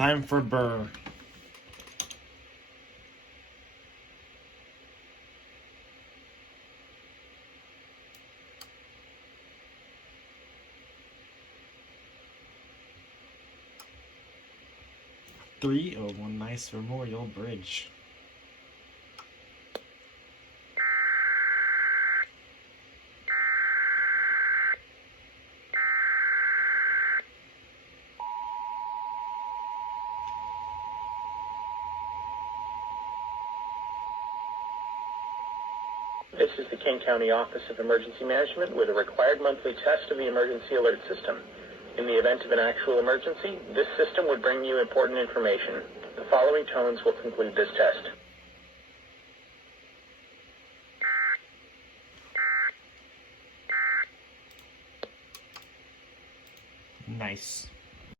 Time for Burr. One nice Memorial Bridge. This is the King County Office of Emergency Management with a required monthly test of the emergency alert system. In the event of an actual emergency, this system would bring you important information. The following tones will conclude this test. Nice.